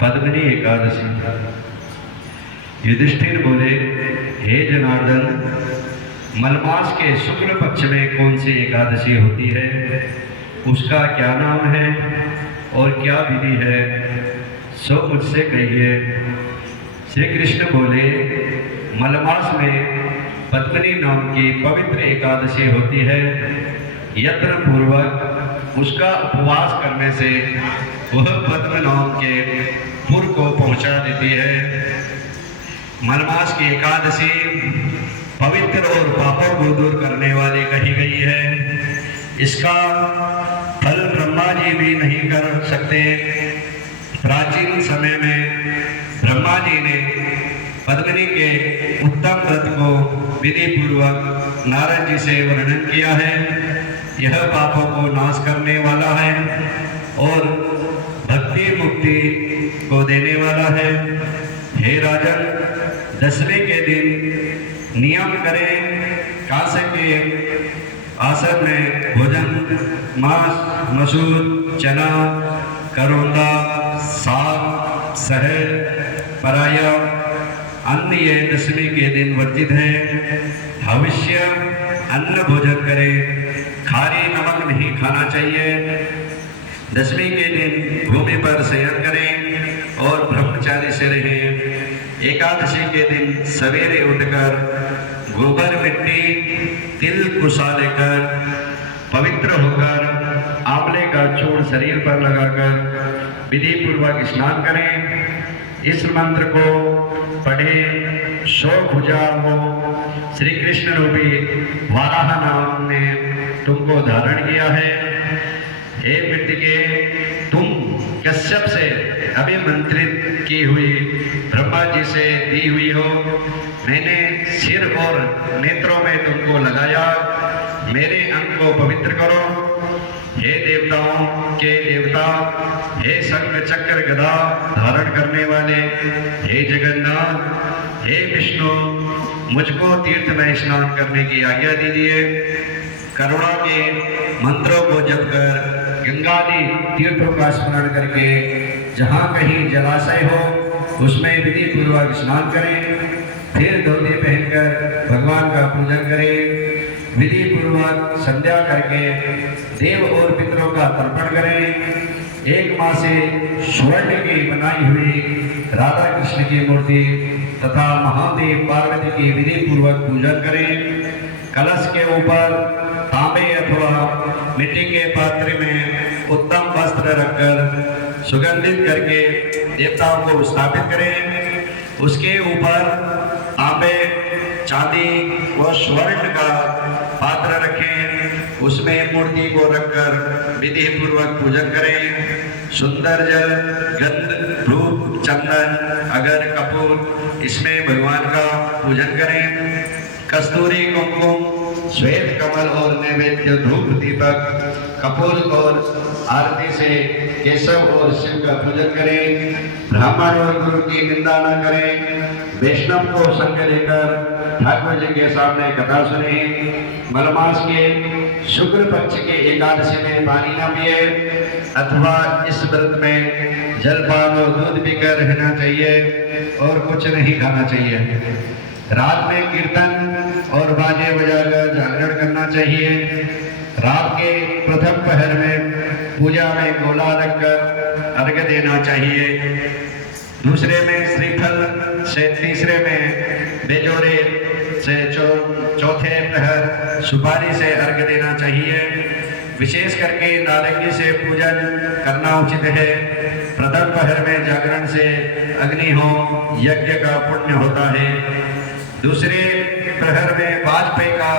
पद्मिनी एकादशी। युधिष्ठिर बोले, हे जनार्दन, मलमास के शुक्ल पक्ष में कौन सी एकादशी होती है, उसका क्या नाम है और क्या विधि है, सो मुझसे कहिए। श्री कृष्ण बोले, मलमास में पद्मिनी नाम की पवित्र एकादशी होती है। यत्न पूर्वक उसका उपवास करने से वह पद्म नाम के पुर को पहुंचा देती है। मलमास की एकादशी पवित्र और पापों को दूर करने वाली कही गई है। इसका फल ब्रह्मा जी भी नहीं कर सकते। प्राचीन समय में ब्रह्मा जी ने पद्मिनी के उत्तम व्रत को विधि पूर्वक नारद जी से वर्णन किया है। यह पापों को नाश करने वाला है और भक्ति मुक्ति को देने वाला है। हे राजन, दसवें के दिन नियम करें, कासे के आसन में भोजन मांस, मसूर, चना, करौंदा, साग, शहद, पराया अन्न ये दसवीं के दिन वर्जित है। भविष्य अन्न भोजन करें, खारी नमक नहीं खाना चाहिए। दसवीं के दिन भूमि पर शयन करें और ब्रह्मचारी से रहें। एकादशी के दिन सवेरे उठकर गोबर, मिट्टी, तिल, कुसा लेकर पवित्र होकर आंवले का चूर्ण शरीर पर लगाकर विधि पूर्वक स्नान करें। इस मंत्र को पढ़े, सौ भुजा हो श्री कृष्ण रूपी वाराह नाम ने तुमको धारण किया है। हे मृतिके, तुम कश्यप से अभिमंत्रित की हुई ब्रह्मा जी से दी हुई हो। मैंने सिर और नेत्रों में तुमको लगाया। मेरे अंग को पवित्र करो। हे देवताओं के देवता, हे शंख चक्र गदा धारण करने वाले, हे जगन्नाथ, हे विष्णु, मुझको तीर्थ में स्नान करने की आज्ञा दीजिए। करुणा के मंत्रों को जप कर गंगादि तीर्थों का स्मरण करके जहाँ कहीं जलाशय हो उसमें विधि पूर्वक स्नान करें। फिर धोती पहनकर भगवान का पूजन करें। विधि पूर्वक संध्या करके देव और पितरों का तर्पण करें। एक माह से स्वर्ण की बनाई हुई राधा कृष्ण की मूर्ति तथा महादेव पार्वती की विधि पूर्वक पूजन करें। कलश के ऊपर तांबे अथवा मिट्टी के पात्र में उत्तम वस्त्र रखकर सुगंधित करके देवताओं को स्थापित करें। उसके ऊपर तांबे, चांदी व स्वर्ण का पात्र रखें। उसमें मूर्ति को रखकर विधि पूर्वक पूजन करें। सुंदर जल, गंध, धूप, चंदन, अगर, कपूर, इसमें भगवान का पूजन करें। कस्तूरी, कुमकुम, श्वेत कमल और नैवेद्य, धूप, दीपक, कपूर और आरती से केशव और शिव का पूजन करें। ब्राह्मण और गुरु की निंदा न करें। वैष्णव को संग लेकर ठाकुर जी के सामने कथा सुने। मलमास के शुक्ल पक्ष के एकादशी में पानी न पिए अथवा इस व्रत में जलपान और दूध पीकर रहना चाहिए और कुछ नहीं खाना चाहिए। रात में कीर्तन और बाजे बजाकर जागरण करना चाहिए। रात के प्रथम पहर में पूजा में गोला रखकर अर्घ्य देना चाहिए। दूसरे में श्रीफल से, तीसरे में बेजोरे से, चौथे पहर सुपारी से अर्घ्य देना चाहिए। विशेष करके नारंगी से पूजन करना उचित है। प्रथम पहर में जागरण से अग्नि हो यज्ञ का पुण्य होता है। दूसरे प्रहर में वाजपेयी का,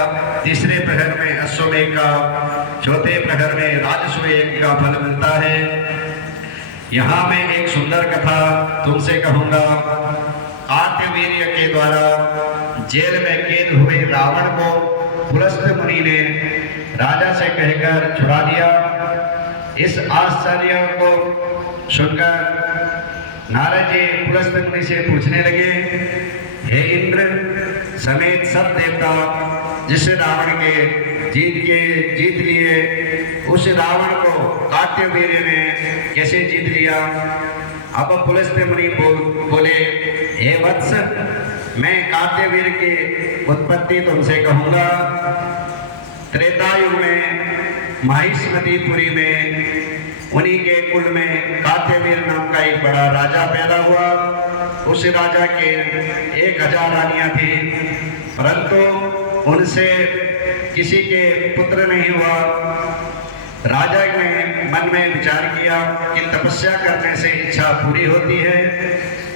तीसरे प्रहर में अश्वमेध का, चौथे प्रहर में राजसूय का फल मिलता है। यहाँ मैं एक सुंदर कथा तुमसे कहूँगा। कार्तवीर्य के द्वारा जेल में कैद हुए रावण को पुलस्त मुनि ने राजा से कहकर छुड़ा दिया। इस आश्चर्य को सुनकर नारद जी पुलस्त मुनि से पूछने लगे, हे इंद्र समेत सब देवता, जिस रावण के जीत लिए उस रावण को कार्तवीर्य ने कैसे जीत लिया? अब पुलस्त मुनि बोले, हे वत्स, मैं कार्तवीर्य की उत्पत्ति तुमसे कहूँगा। त्रेता युग में महिष्मतीपुरी में उन्हीं के कुल में कार्तवीर्य नाम का एक बड़ा राजा पैदा हुआ। उस राजा के 1000 रानियां थी, परंतु उनसे किसी के पुत्र नहीं हुआ। राजा ने मन में विचार किया कि तपस्या करने से इच्छा पूरी होती है।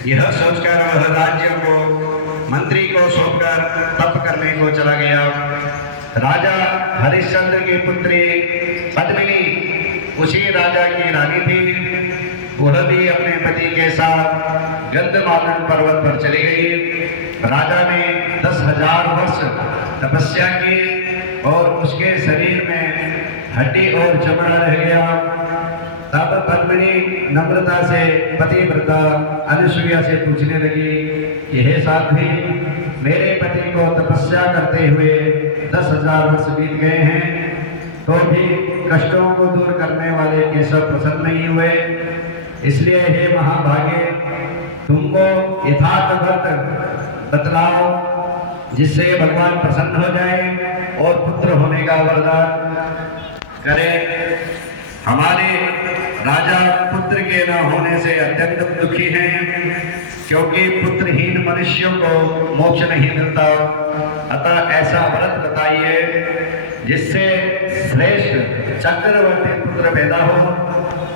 यह सोचकर वह राज्य को मंत्री को सौंपकर तप करने को चला गया। राजा हरिश्चंद्र की पुत्री पद्मिनी उसी राजा की रानी थी। वह भी अपने पति के साथ गंधमादन पर्वत पर चली गई। राजा ने 10,000 वर्ष तपस्या की और उसके शरीर में हड्डी और चमड़ा रह गया। तब पद्मिनी नम्रता से पतिव्रता अनुसुईया से पूछने लगी कि हे साध्वी, मेरे पति को तपस्या करते हुए 10,000 वर्ष बीत गए हैं, तो भी कष्टों को दूर करने वाले केशव प्रसन्न नहीं हुए। इसलिए हे महाभागे, तुमको यथार्थ बतलाओ जिससे भगवान प्रसन्न हो जाए और पुत्र होने का वरदान करें। हमारे राजा पुत्र के न होने से अत्यंत दुखी हैं, क्योंकि पुत्रहीन मनुष्यों को मोक्ष नहीं मिलता। अतः ऐसा व्रत बताइए जिससे श्रेष्ठ चक्रवर्ती पुत्र पैदा हो।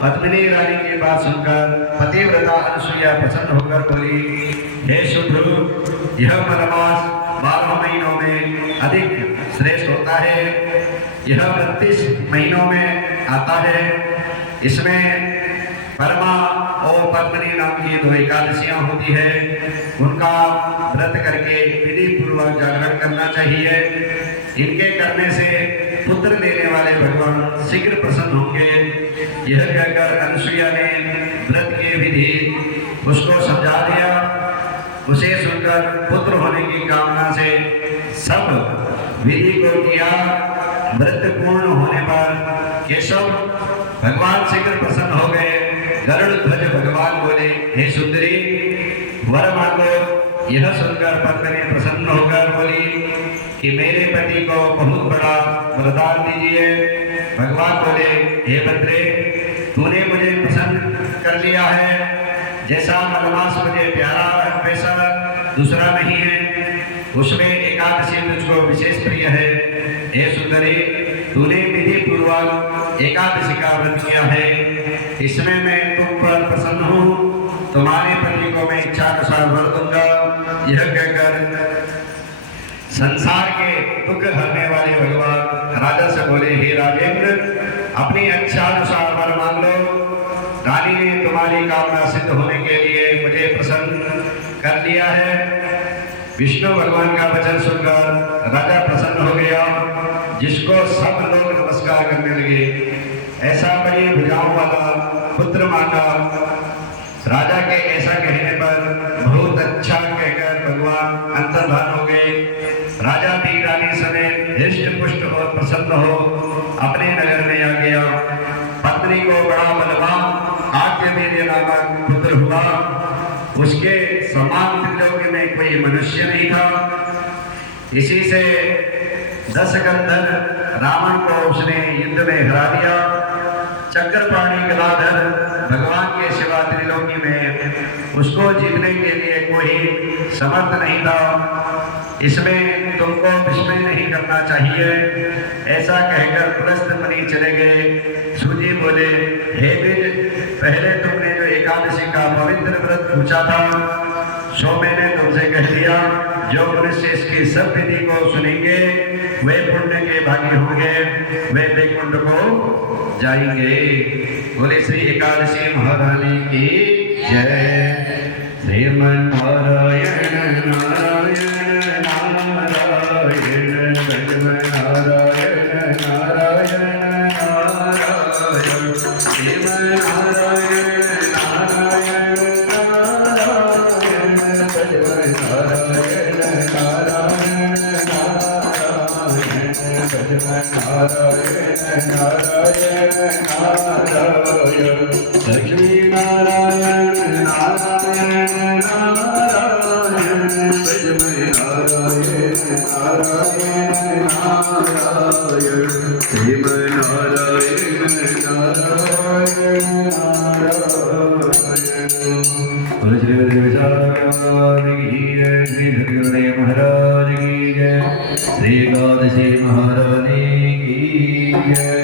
पद्मिनी रानी की बात सुनकर पतिव्रता अनुसुईया प्रसन्न होकर बोली, हे शुभ्रु, यह मलमास 12 महीनों में अधिक श्रेष्ठ होता है। यह 32 महीनों में आता है। इसमें परमा और पद्मिनी नाम की 2 एकादशियां होती है। उनका व्रत करके विधि पूर्वक जागरण करना चाहिए। इनके करने से पुत्र देने वाले भगवान शीघ्र प्रसन्न होंगे। यह कहकर अनुसुईया ने व्रत की विधि उसको समझा दिया। उसे सुनकर पुत्र होने की कामना से सब विधि को किया। व्रत पूर्ण होने पर केशव भगवान शीघ्र प्रसन्न हो गए। गरुड़ ध्वज भगवान बोले, हे सुंदरी, वर मांगो। यह सुनकर पद्मिनी प्रसन्न होकर बोली कि मेरे पति को बहुत बड़ा वरदान दीजिए। भगवान बोले, हे भद्रे, तूने मुझे प्रसन्न कर लिया है। जैसा मलमास मुझे प्यारा है वैसा दूसरा नहीं है। उसमें एकादशी तुझको विशेष प्रिय है। हे सुंदरी, तूने विधि पूर्वक एकादशी का व्रत किया है। इसमें मैं तुम पर प्रसन्न हूँ। तुम्हारे पति को मैं इच्छा अनुसार वर दूंगा। यह कहकर संसार के दुख हरने वाले भगवान राजा से बोले, हे राजेंद्र, अपनी इच्छा अनुसार वर मांग लो। रानी ने तुम्हारी कामना सिद्ध होने के लिए मुझे प्रसन्न कर लिया है। विष्णु भगवान का वचन सुनकर राजा प्रसन्न हो गया, जिसको सब लोग नमस्कार करने लगे। ऐसा बड़ी भुजाओं वाला पुत्र मांगा। राजा के ऐसा कहने पर बहुत अच्छा कहकर भगवान अंतर्धान हो गए। राजा भी रानी समेत हृष्ट पुष्ट और प्रसन्न हो अपने नगर में आ गया। पत्नी को बड़ा बलवान कार्तवीर्य नामक पुत्र हुआ। उसके समान त्रिलोकी में कोई मनुष्य नहीं था। इसी से दशकंधर रावण को उसने युद्ध में हरा दिया। चक्रपाणी गदाधर भगवान के सिवा त्रिलोकी में उसको जीतने के लिए कोई समर्थ नहीं था। इसमें तुमको विस्मय नहीं करना चाहिए। ऐसा कहकर पुलस्त मुनि चले गए। सूजी बोले, हे विद, पहले तुमने जो एकादशी का पवित्र व्रत पूछा था सो मैंने तुमसे कह दिया। जो मनुष्य इसकी सब विधि को सुनेंगे वे पुण्य के भागी होंगे, वे वैकुंठ को जाएंगे। बोले श्री एकादशी महारानी की जय। श्रीमन्नारायण नारायण नारायण नारायण नारायण नारायण श्रीमन्नारायण नारायण नारायण नारायण नारायण नारायण लक्ष्मी नारायण नारायण नारायण नारायण नारायण नारायण शिव नारायण नारायण नारायण। श्री भगवान महाराज की जय। श्री एकादशी महारानी की जय।